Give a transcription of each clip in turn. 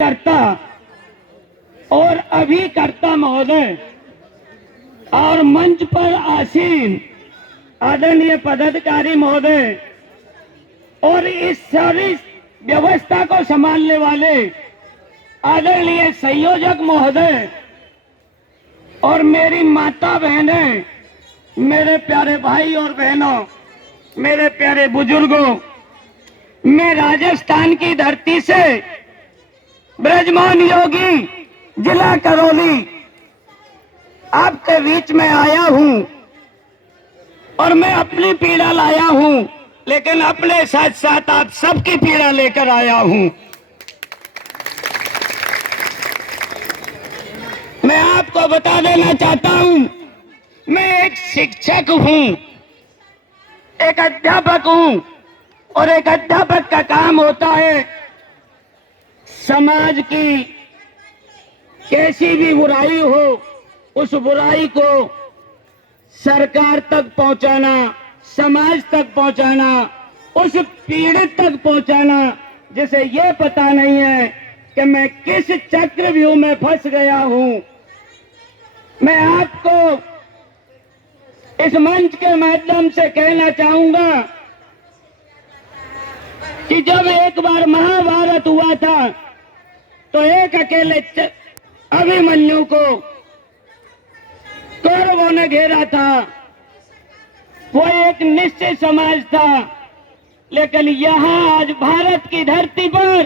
करता और अभिकर्ता महोदय और मंच पर आसीन आदरणीय पदाधिकारी महोदय और इस सारी व्यवस्था को संभालने वाले आदरणीय संयोजक महोदय और मेरी माता बहनें, मेरे प्यारे भाई और बहनों, मेरे प्यारे बुजुर्गों, मैं राजस्थान की धरती से ब्रजमोहन योगी जिला करौली आपके बीच में आया हूं और मैं अपनी पीड़ा लाया हूं, लेकिन अपने साथ साथ आप सबकी पीड़ा लेकर आया हूं। मैं आपको बता देना चाहता हूं, मैं एक शिक्षक हूं, एक अध्यापक हूं और एक अध्यापक का काम होता है समाज की कैसी भी बुराई हो उस बुराई को सरकार तक पहुंचाना, समाज तक पहुंचाना, उस पीड़ित तक पहुंचाना जिसे ये पता नहीं है कि मैं किस चक्रव्यूह में फंस गया हूं। मैं आपको इस मंच के माध्यम से कहना चाहूंगा कि जब एक बार महाभारत हुआ था तो एक अकेले अभिमन्यु को कौरवों ने घेरा था। वो एक निश्चित समाज था, लेकिन यहाँ आज भारत की धरती पर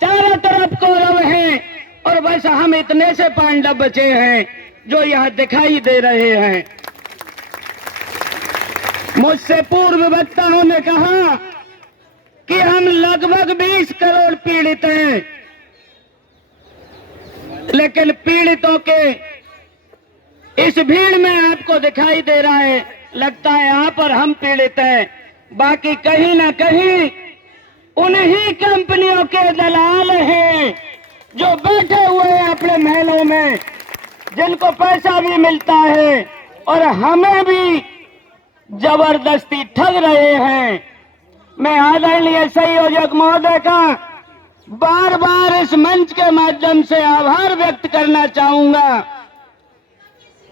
चारों तरफ कौरव हैं और बस हम इतने से पांडव बचे हैं जो यहाँ दिखाई दे रहे हैं। मुझसे पूर्व वक्ताओं ने कहा कि हम लगभग 20 करोड़ पीड़ित हैं, लेकिन पीड़ितों के इस भीड़ में आपको दिखाई दे रहा है, लगता है आप और हम पीड़ित हैं, बाकी कहीं ना कहीं उन्हीं कंपनियों के दलाल हैं जो बैठे हुए हैं अपने महलों में, जिनको पैसा भी मिलता है और हमें भी जबरदस्ती ठग रहे हैं। मैं आदरणीय संयोजक महोदय का बार बार इस मंच के माध्यम से आभार व्यक्त करना चाहूंगा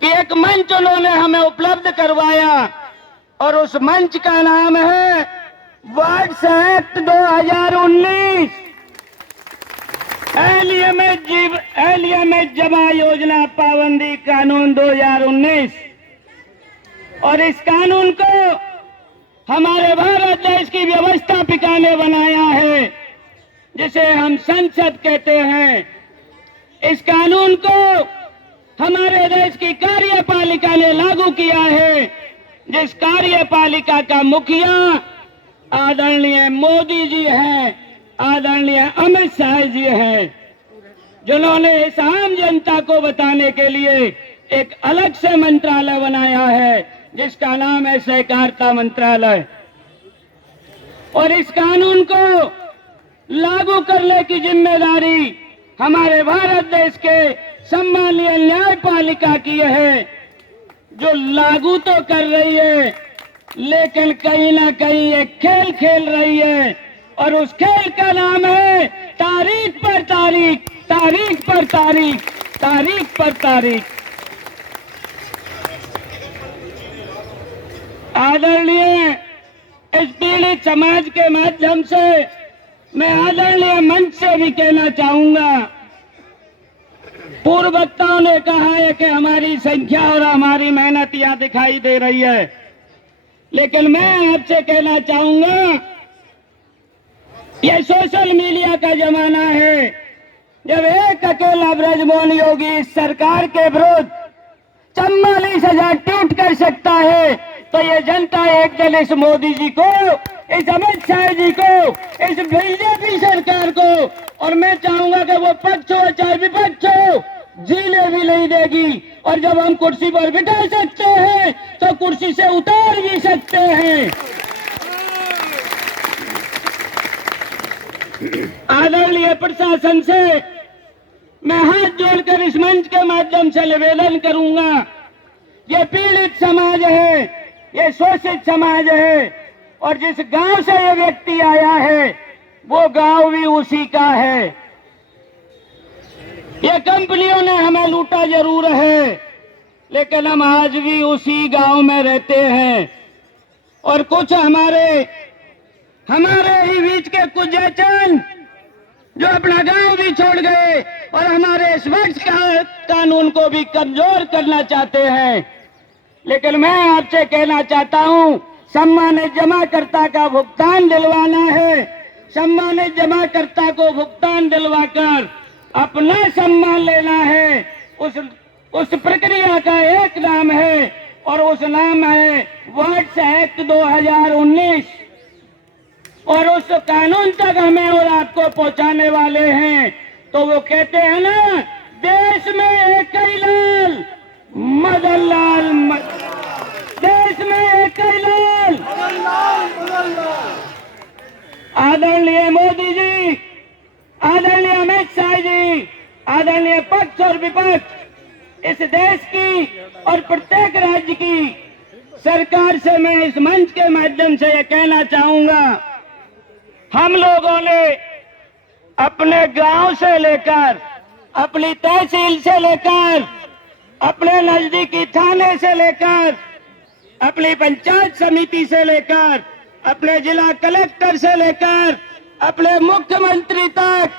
कि एक मंच उन्होंने हमें उपलब्ध करवाया और उस मंच का नाम है वर्ड्स एक्ट 2019, एलियमेट जमा योजना पाबंदी कानून 2019। और इस कानून को हमारे भारत देश की व्यवस्था पिता ने बनाया है, जिसे हम संसद कहते हैं। इस कानून को हमारे देश की कार्यपालिका ने लागू किया है, जिस कार्यपालिका का मुखिया आदरणीय मोदी जी हैं, आदरणीय अमित शाह जी हैं, जिन्होंने इस आम जनता को बताने के लिए एक अलग से मंत्रालय बनाया है जिसका नाम है सहकारिता मंत्रालय। और इस कानून को लागू करने की जिम्मेदारी हमारे भारत देश के सम्मानीय न्यायपालिका की है, जो लागू तो कर रही है लेकिन कहीं ना कहीं एक खेल खेल रही है, और उस खेल का नाम है तारीख पर तारीख, तारीख पर तारीख, तारीख पर तारीख। आदरणीय इस पीड़ित समाज के माध्यम से मैं आदरणीय मंच से भी कहना चाहूंगा, पूर्व वक्ताओं ने कहा है कि हमारी संख्या और हमारी मेहनत यहाँ दिखाई दे रही है, लेकिन मैं आपसे कहना चाहूंगा ये सोशल मीडिया का जमाना है। जब एक अकेला ब्रजमोहन योगी इस सरकार के विरुद्ध 44,000 ट्वीट कर सकता है, तो ये जनता एक दिन इस मोदी जी को, इस अमित शाह जी को, इस बीजेपी सरकार को, और मैं चाहूंगा कि वो पक्ष हो चाहे विपक्ष हो, जीने भी नहीं देगी। और जब हम कुर्सी पर बिठा सकते हैं तो कुर्सी से उतार भी सकते हैं। आदरणीय प्रशासन से मैं हाथ जोड़कर इस मंच के माध्यम से निवेदन करूंगा, ये पीड़ित समाज है, ये शोषित समाज है, और जिस गांव से ये व्यक्ति आया है वो गांव भी उसी का है। ये कंपनियों ने हमें लूटा जरूर है, लेकिन हम आज भी उसी गांव में रहते हैं। और कुछ हमारे ही बीच के कुछ जैचन जो अपना गांव भी छोड़ गए और हमारे इस वक्त का कानून को भी कमजोर करना चाहते हैं। लेकिन मैं आपसे कहना चाहता हूं, सम्मानित जमाकर्ता का भुगतान दिलवाना है। सम्मानित जमाकर्ता को भुगतान दिलवाकर अपना सम्मान लेना है। उस प्रक्रिया का एक नाम है और उस नाम है वर्ड्स एक्ट 2019। और उस कानून तक हमें और आपको पहुंचाने वाले हैं। तो वो कहते हैं ना, देश में एक ही लाल मदन लाल, देश में एक ही लाल। आदरणीय मोदी जी, आदरणीय अमित शाह जी, आदरणीय पक्ष और विपक्ष, इस देश की और प्रत्येक राज्य की सरकार से मैं इस मंच के माध्यम से यह कहना चाहूंगा, हम लोगों ने अपने गांव से लेकर, अपनी तहसील से लेकर, अपने नजदीकी थाने से लेकर, अपनी पंचायत समिति से लेकर, अपने जिला कलेक्टर से लेकर, अपने मुख्यमंत्री तक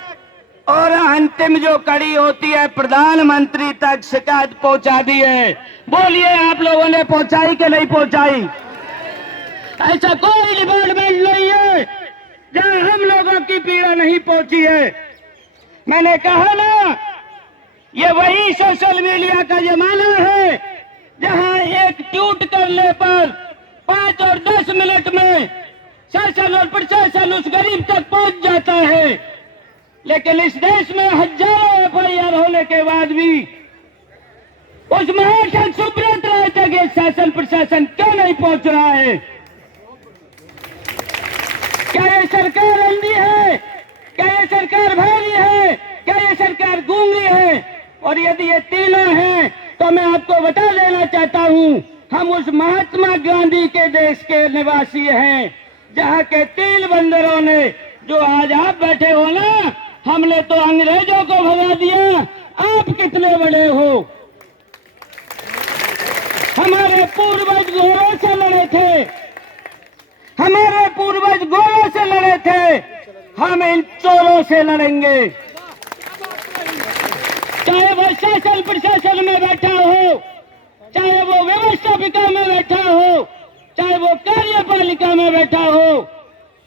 और अंतिम जो कड़ी होती है प्रधानमंत्री तक शिकायत पहुंचा दी है। बोलिए, आप लोगों ने पहुंचाई कि नहीं पहुंचाई? ऐसा कोई डिपार्टमेंट नहीं है जहां हम लोगों की पीड़ा नहीं पहुंची है। मैंने कहा ना, ये वही सोशल मीडिया का जमाना है जहां एक ट्वीट करने पर 5 और 10 मिनट में शासन और प्रशासन उस गरीब तक पहुंच जाता है। लेकिन इस देश में हजारों FIR होने के बाद भी उस महाशय सुब्रत राय तक शासन प्रशासन क्यों नहीं पहुंच रहा है? क्या ये सरकार अंधी है? क्या ये सरकार भारी है? क्या ये सरकार गूंगी है? और यदि ये तीनों हैं तो मैं आपको बता देना चाहता हूं, हम उस महात्मा गांधी के देश के निवासी हैं जहां के तीन बंदरों ने, जो आज आप बैठे हो ना, हमने तो अंग्रेजों को भगा दिया, आप कितने बड़े हो? हमारे पूर्वज घोड़ों से लड़े थे, हमारे पूर्वज घोड़ों से लड़े थे, हम इन चोरों से लड़ेंगे। चाहे वो शासन प्रशासन में बैठा हो, चाहे वो व्यवस्थापिका में बैठा हो, चाहे वो कार्यपालिका में बैठा हो।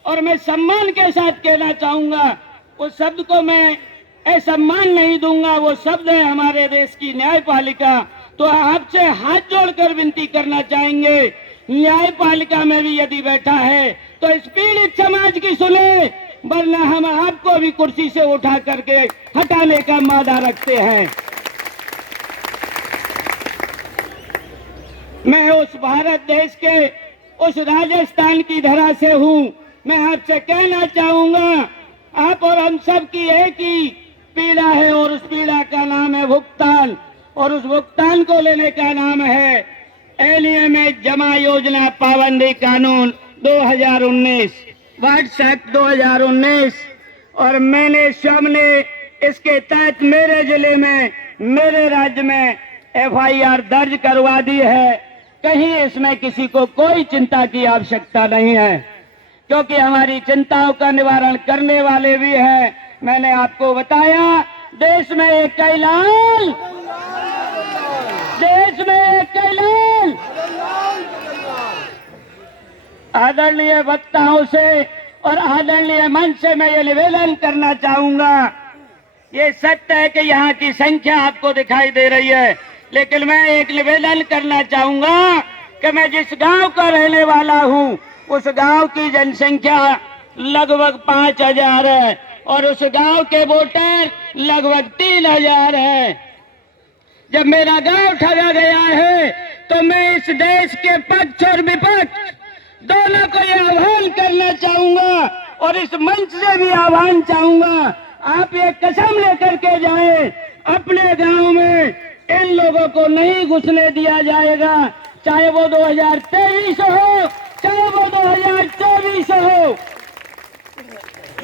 और मैं सम्मान के साथ कहना चाहूंगा, उस शब्द को मैं असम्मान नहीं दूंगा, वो शब्द है हमारे देश की न्यायपालिका। तो आपसे हाथ जोड़कर विनती करना चाहेंगे, न्यायपालिका में भी यदि बैठा है तो इस पीड़ित समाज की सुने, वरना हम आपको भी कुर्सी से उठा करके हटाने का मादा रखते हैं। मैं उस भारत देश के उस राजस्थान की धरा से हूं। मैं आपसे कहना चाहूंगा, आप और हम सब की एक ही पीड़ा है और उस पीड़ा का नाम है भुगतान। और उस भुगतान को लेने का नाम है अनियमित जमा योजना पाबंदी कानून 2019, वर्ड्स एक्ट 2019। और मैंने सामने इसके तहत मेरे जिले में, मेरे राज्य में FIR दर्ज करवा दी है। कहीं इसमें किसी को कोई चिंता की आवश्यकता नहीं है, क्योंकि हमारी चिंताओं का निवारण करने वाले भी हैं। मैंने आपको बताया, देश में एक कैलाल, देश में एक कैलाल। आदरणीय वक्ताओं से और आदरणीय मंच से मैं ये निवेदन करना चाहूंगा, ये सत्य है कि यहाँ की संख्या आपको दिखाई दे रही है, लेकिन मैं एक निवेदन करना चाहूंगा कि मैं जिस गांव का रहने वाला हूं, उस गांव की जनसंख्या लगभग 5000 है और उस गांव के वोटर लगभग 3000 है। जब मेरा गांव ठगा गया है तो मैं इस देश के पक्ष और विपक्ष दोनों को यह आह्वान करना चाहूंगा और इस मंच से भी आह्वान चाहूंगा, आप ये कसम लेकर के जाएं, अपने गांव में इन लोगों को नहीं घुसने दिया जाएगा, चाहे वो 2023 हो, चाहे वो 2024 हो।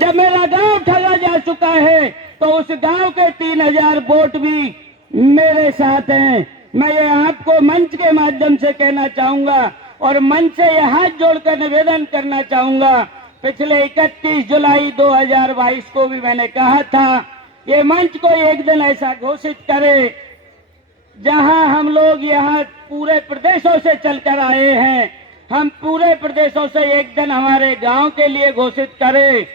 जब मेरा गांव ठगा जा चुका है तो उस गांव के 3000 वोट भी मेरे साथ हैं। मैं ये आपको मंच के माध्यम से कहना चाहूंगा और मंच से ये हाथ जोड़कर निवेदन करना चाहूंगा। पिछले 31 जुलाई 2022 को भी मैंने कहा था ये मंच को एक दिन ऐसा घोषित करे जहां हम लोग यहाँ पूरे प्रदेशों से चलकर आए हैं, हम पूरे प्रदेशों से एक दिन हमारे गांव के लिए घोषित करें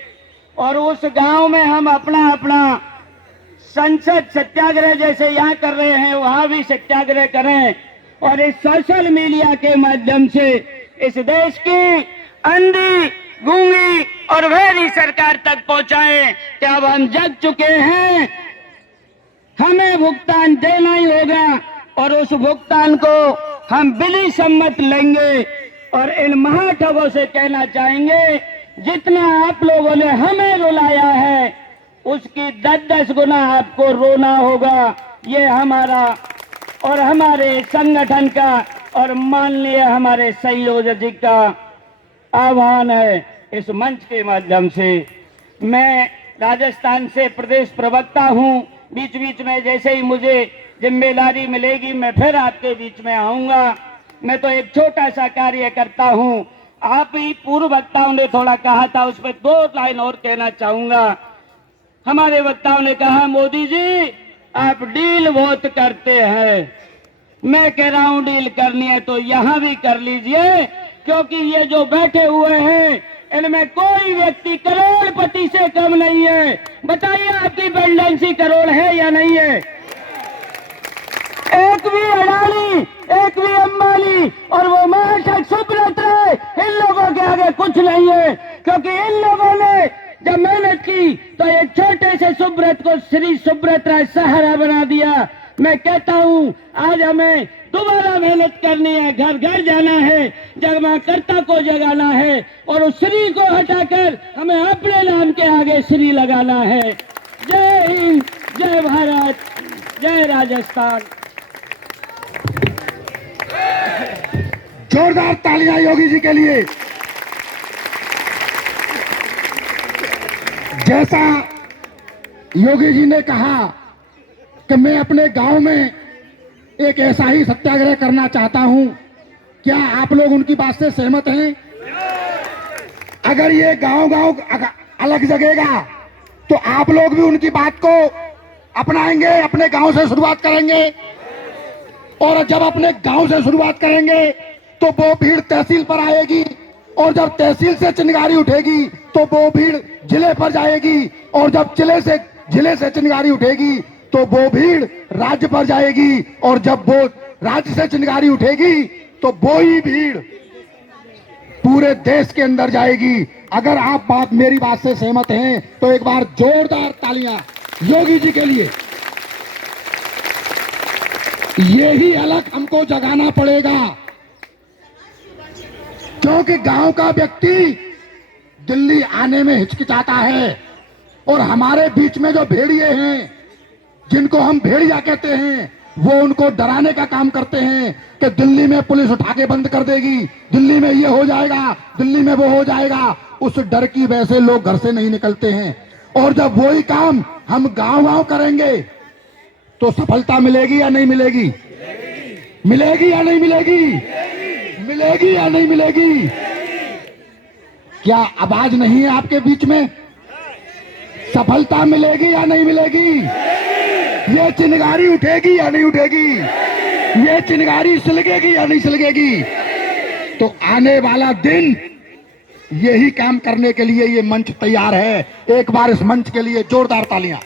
और उस गांव में हम अपना अपना संसद सत्याग्रह जैसे यहाँ कर रहे हैं वहां भी सत्याग्रह करें और इस सोशल मीडिया के माध्यम से इस देश की अंधी, गूंगी और बहरी सरकार तक पहुंचाएं कि अब हम जग चुके हैं, हमें भुगतान देना ही होगा और उस भुगतान को हम विधि सम्मत लेंगे। और इन महाठगों से कहना चाहेंगे जितना आप लोगों ने हमें रुलाया है उसकी 10-10 गुना आपको रोना होगा। ये हमारा और हमारे संगठन का और माननीय हमारे संयोजक जी का आह्वान है। इस मंच के माध्यम से मैं राजस्थान से प्रदेश प्रवक्ता हूं, बीच बीच में जैसे ही मुझे जिम्मेदारी मिलेगी मैं फिर आपके बीच में आऊंगा। मैं तो एक छोटा सा कार्य करता हूं, आप ही पूर्व वक्ताओं ने थोड़ा कहा था उस पर 2 लाइन और कहना चाहूंगा। हमारे वक्ताओं ने कहा मोदी जी आप डील बहुत करते हैं, मैं कह रहा हूं डील करनी है तो यहां भी कर लीजिए, क्योंकि ये जो बैठे हुए हैं इनमें कोई व्यक्ति करोड़पति से कम नहीं है। बताइए आपकी बैलेंसी करोड़ है या नहीं है? एक भी अडानी, एक भी अंबानी और वो महाशय सुब्रत राय, इन लोगों के आगे कुछ नहीं है, क्योंकि इन लोगों ने जब मेहनत की तो एक छोटे से सुब्रत को श्री सुब्रत राय सहारा बना दिया। मैं कहता हूं आज हमें दोबारा मेहनत करनी है, घर घर जाना है, जगमाकर्ता को जगाना है और उस श्री को हटाकर हमें अपने नाम के आगे श्री लगाना है। जय हिंद, जय भारत, जय राजस्थान। जोरदार तालियां योगी जी के लिए। जैसा योगी जी ने कहा कि मैं अपने गांव में एक ऐसा ही सत्याग्रह करना चाहता हूं, क्या आप लोग उनकी बात से सहमत हैं? अगर ये गांव-गांव अलग जगेगा तो आप लोग भी उनकी बात को अपनाएंगे, अपने गांव से शुरुआत करेंगे और जब अपने गांव से शुरुआत करेंगे तो वो भीड़ तहसील पर आएगी और जब तहसील से चिंगारी उठेगी तो वो भीड़ जिले पर जाएगी और जब जिले से चिंगारी उठेगी तो वो भीड़ राज्य पर जाएगी और जब वो राज्य से चिंगारी उठेगी तो वो ही भीड़ पूरे देश के अंदर जाएगी। अगर आप मेरी बात से सहमत हैं तो एक बार जोरदार तालियां योगी जी के लिए। यही अलग हमको जगाना पड़ेगा, क्योंकि गांव का व्यक्ति दिल्ली आने में हिचकिचाता है और हमारे बीच में जो भेड़िए हैं जिनको हम भेड़िया कहते हैं वो उनको डराने का काम करते हैं कि दिल्ली में पुलिस उठा के बंद कर देगी, दिल्ली में ये हो जाएगा, दिल्ली में वो हो जाएगा। उस डर की वजह से लोग घर से नहीं निकलते हैं और जब वही काम हम गांव-गांव करेंगे तो सफलता मिलेगी या नहीं मिलेगी? मिलेगी या नहीं मिलेगी? मिलेगी या नहीं मिलेगी? क्या आवाज नहीं है आपके बीच में? सफलता मिलेगी या नहीं मिलेगी? ये चिंगारी उठेगी या नहीं उठेगी? ये चिंगारी सुलगेगी या नहीं सुलगेगी? तो आने वाला दिन यही काम करने के लिए ये मंच तैयार है। एक बार इस मंच के लिए जोरदार तालियां।